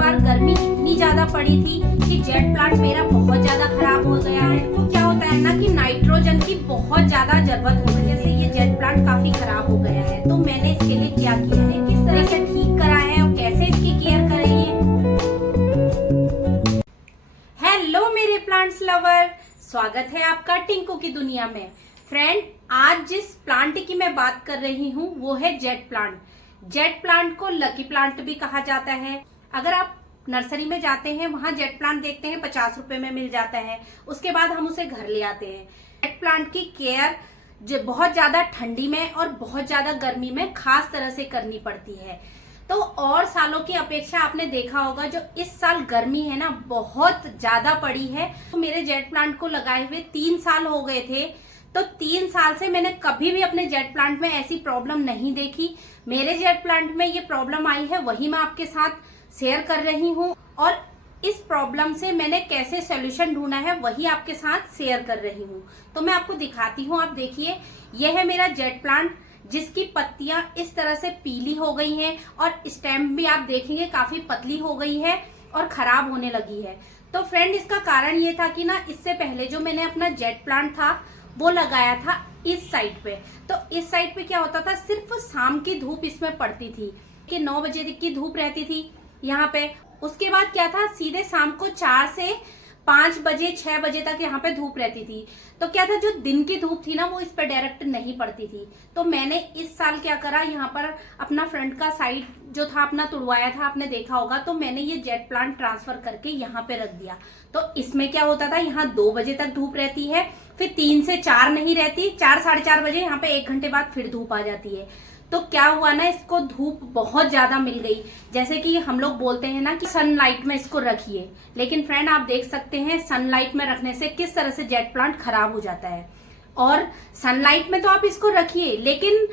बार गर्मी इतनी ज्यादा पड़ी थी कि जेट प्लांट मेरा बहुत ज्यादा खराब हो गया है। तो क्या होता है ना कि नाइट्रोजन की बहुत ज्यादा जरूरत होने वजह से ये जेट प्लांट काफी खराब हो गया है। तो मैंने इसके लिए क्या किया है, किस तरह से ठीक करा है और कैसे इसकी केयर करेंगे। हेलो मेरे प्लांट्स लवर, स्वागत है आपका टिंकू की दुनिया में। फ्रेंड, आज जिस प्लांट की मैं बात कर रही हूँ वो है जेट प्लांट। जेट प्लांट को लकी प्लांट भी कहा जाता है। अगर आप नर्सरी में जाते हैं, वहां जेट प्लांट देखते हैं 50 रुपए में मिल जाता है। उसके बाद हम उसे घर ले आते हैं। जेट प्लांट की केयर जो बहुत ज्यादा ठंडी में और बहुत ज्यादा गर्मी में खास तरह से करनी पड़ती है। तो और सालों की अपेक्षा आपने देखा होगा जो इस साल गर्मी है ना बहुत ज्यादा पड़ी है। तो मेरे जेट प्लांट को लगाए हुए 3 साल हो गए थे। तो 3 साल से मैंने कभी भी अपने जेट प्लांट में ऐसी प्रॉब्लम नहीं देखी। मेरे जेट प्लांट में ये प्रॉब्लम आई है वही मैं आपके साथ शेयर कर रही हूँ, और इस प्रॉब्लम से मैंने कैसे सोल्यूशन ढूंढा है वही आपके साथ शेयर कर रही हूँ। तो मैं आपको दिखाती हूँ। आप देखिए, यह है मेरा जेट प्लांट जिसकी पत्तियां इस तरह से पीली हो गई हैं और स्टेम भी आप देखेंगे काफी पतली हो गई है और खराब होने लगी है। तो फ्रेंड, इसका कारण ये था कि ना इससे पहले जो मैंने अपना जेट प्लांट था वो लगाया था इस साइड पे। तो इस साइड पे क्या होता था, सिर्फ शाम की धूप इसमें पड़ती थी कि 9 बजे की धूप रहती थी यहाँ पे। उसके बाद क्या था, सीधे शाम को 4 से 5 बजे 6 बजे तक यहाँ पे धूप रहती थी। तो क्या था, जो दिन की धूप थी ना वो इस पे डायरेक्ट नहीं पड़ती थी। तो मैंने इस साल क्या करा, यहाँ पर अपना फ्रंट का साइड जो था अपना तुड़वाया था, आपने देखा होगा। तो मैंने ये जेट प्लांट ट्रांसफर करके यहाँ पे रख दिया। तो इसमें क्या होता था, यहाँ 2 बजे तक धूप रहती है, फिर 3 से 4 नहीं रहती, 4 साढ़े 4 बजे यहाँ पे 1 घंटे बाद फिर धूप आ जाती है। तो क्या हुआ ना, इसको धूप बहुत ज्यादा मिल गई। जैसे कि हम लोग बोलते हैं ना कि सनलाइट में इसको रखिए, लेकिन फ्रेंड आप देख सकते हैं सनलाइट में रखने से किस तरह से जेट प्लांट खराब हो जाता है। और सनलाइट में तो आप इसको रखिए, लेकिन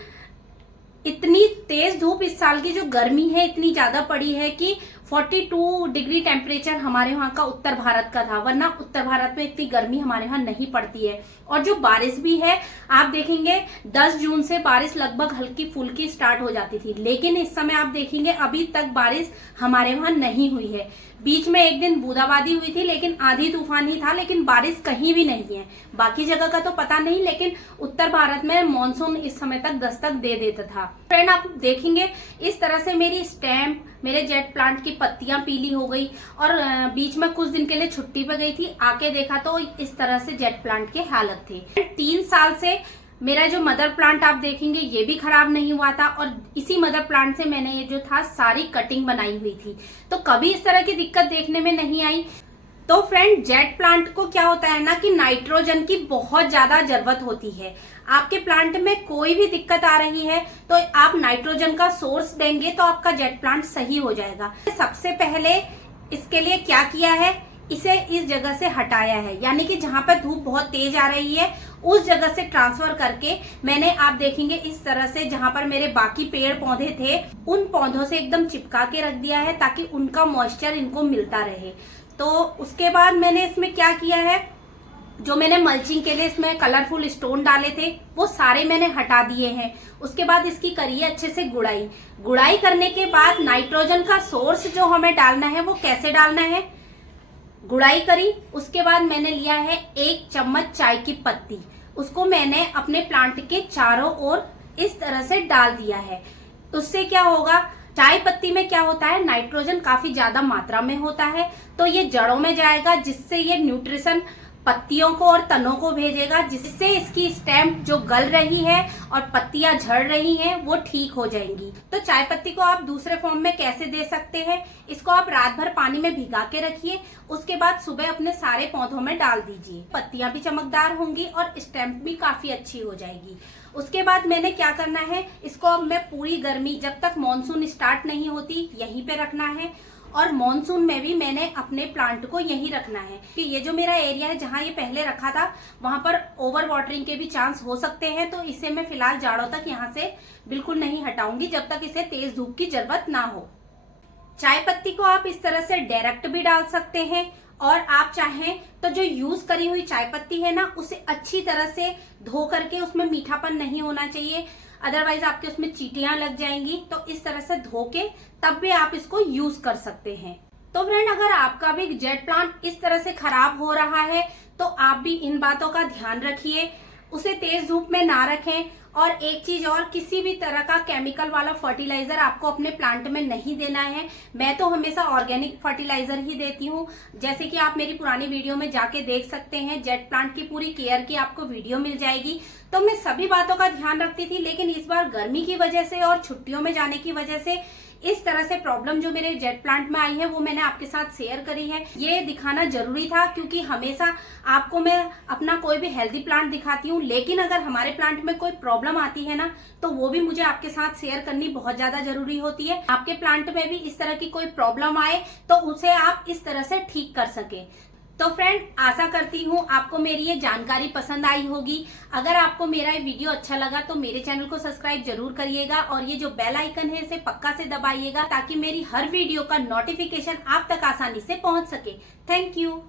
इतनी तेज धूप इस साल की जो गर्मी है इतनी ज्यादा पड़ी है कि 42 डिग्री टेम्परेचर हमारे वहां का उत्तर भारत का था। वरना उत्तर भारत में इतनी गर्मी हमारे यहाँ नहीं पड़ती है। और जो बारिश भी है आप देखेंगे 10 जून से बारिश लगभग हल्की फुल्की स्टार्ट हो जाती थी, लेकिन इस समय आप देखेंगे अभी तक बारिश हमारे वहां नहीं हुई है। बीच में एक दिन बूंदाबांदी हुई थी, लेकिन आंधी तूफान ही था, लेकिन बारिश कहीं भी नहीं है। बाकी जगह का तो पता नहीं, लेकिन उत्तर भारत में मॉनसून इस समय तक दस्तक दे देता था। फ्रेंड आप देखेंगे इस तरह से मेरी स्टेम, मेरे जेट प्लांट की पत्तियां पीली हो गई। और बीच में कुछ दिन के लिए छुट्टी पे गई थी, आके देखा तो इस तरह से जेट प्लांट की हालत थी। 3 साल से मेरा जो मदर प्लांट आप देखेंगे ये भी खराब नहीं हुआ था, और इसी मदर प्लांट से मैंने ये जो था सारी कटिंग बनाई हुई थी। तो कभी इस तरह की दिक्कत देखने में नहीं आई। तो फ्रेंड, जेट प्लांट को क्या होता है ना कि नाइट्रोजन की बहुत ज्यादा जरूरत होती है। आपके प्लांट में कोई भी दिक्कत आ रही है तो आप नाइट्रोजन का सोर्स देंगे तो आपका जेट प्लांट सही हो जाएगा। सबसे पहले इसके लिए क्या किया है, इसे इस जगह से हटाया है, यानी कि जहां पर धूप बहुत तेज आ रही है उस जगह से ट्रांसफर करके मैंने, आप देखेंगे इस तरह से जहां पर मेरे बाकी पेड़ पौधे थे उन पौधों से एकदम चिपका के रख दिया है ताकि उनका मॉइस्चर इनको मिलता रहे। तो उसके बाद मैंने इसमें क्या किया है, जो मैंने मल्चिंग के लिए इसमें कलरफुल स्टोन डाले थे वो सारे मैंने हटा दिए हैं। उसके बाद इसकी करिए अच्छे से गुड़ाई करने के बाद नाइट्रोजन का सोर्स जो हमें डालना है वो कैसे डालना है, गुड़ाई करी। उसके बाद मैंने लिया है 1 चम्मच चाय की पत्ती, उसको मैंने अपने प्लांट के चारों ओर इस तरह से डाल दिया है। उससे क्या होगा, चाय पत्ती में क्या होता है, नाइट्रोजन काफी ज्यादा मात्रा में होता है, तो ये जड़ों में जाएगा, जिससे ये न्यूट्रिशन पत्तियों को और तनों को भेजेगा, जिससे इसकी स्टेम जो गल रही है और पत्तियां झड़ रही हैं वो ठीक हो जाएंगी। तो चाय पत्ती को आप दूसरे फॉर्म में कैसे दे सकते हैं, इसको आप रात भर पानी में भिगा के रखिए, उसके बाद सुबह अपने सारे पौधों में डाल दीजिए। पत्तियां भी चमकदार होंगी और स्टेम भी काफी अच्छी हो जाएगी। उसके बाद मैंने क्या करना है, इसको अब मैं पूरी गर्मी जब तक मानसून स्टार्ट नहीं होती यहीं पे रखना है, और मॉनसून में भी मैंने अपने प्लांट को यहीं रखना है कि ये जो मेरा एरिया है जहाँ ये पहले रखा था वहां पर ओवर वाटरिंग के भी चांस हो सकते हैं। तो इसे मैं फिलहाल जाड़ों तक यहाँ से बिल्कुल नहीं हटाऊंगी जब तक इसे तेज धूप की जरूरत ना हो। चाय पत्ती को आप इस तरह से डायरेक्ट भी डाल सकते हैं, और आप चाहें तो जो यूज करी हुई चाय पत्ती है ना उसे अच्छी तरह से धो करके, उसमें मीठापन नहीं होना चाहिए, अदरवाइज आपके उसमें चींटियां लग जाएंगी, तो इस तरह से धो के तब भी आप इसको यूज कर सकते हैं। तो फ्रेंड, अगर आपका भी जेट प्लांट इस तरह से खराब हो रहा है तो आप भी इन बातों का ध्यान रखिए, उसे तेज धूप में ना रखें। और एक चीज और, किसी भी तरह का केमिकल वाला फर्टिलाइजर आपको अपने प्लांट में नहीं देना है। मैं तो हमेशा ऑर्गेनिक फर्टिलाइजर ही देती हूँ, जैसे कि आप मेरी पुरानी वीडियो में जाके देख सकते हैं। जेट प्लांट की पूरी केयर की आपको वीडियो मिल जाएगी। तो मैं सभी बातों का ध्यान रखती थी, लेकिन इस बार गर्मी की वजह से और छुट्टियों में जाने की वजह से इस तरह से प्रॉब्लम जो मेरे जेट प्लांट में आई है वो मैंने आपके साथ शेयर करी है। ये दिखाना जरूरी था, क्योंकि हमेशा आपको मैं अपना कोई भी हेल्दी प्लांट दिखाती हूँ, लेकिन अगर हमारे प्लांट में कोई प्रॉब्लम आती है ना, तो वो भी मुझे आपके साथ शेयर करनी बहुत ज्यादा जरूरी होती है। आपके प्लांट में भी इस तरह की कोई प्रॉब्लम आए तो उसे आप इस तरह से ठीक कर सके। तो फ्रेंड, आशा करती हूँ आपको मेरी ये जानकारी पसंद आई होगी। अगर आपको मेरा ये वीडियो अच्छा लगा तो मेरे चैनल को सब्सक्राइब जरूर करिएगा, और ये जो बेल आइकन है इसे पक्का से दबाइएगा, ताकि मेरी हर वीडियो का नोटिफिकेशन आप तक आसानी से पहुंच सके। Thank you.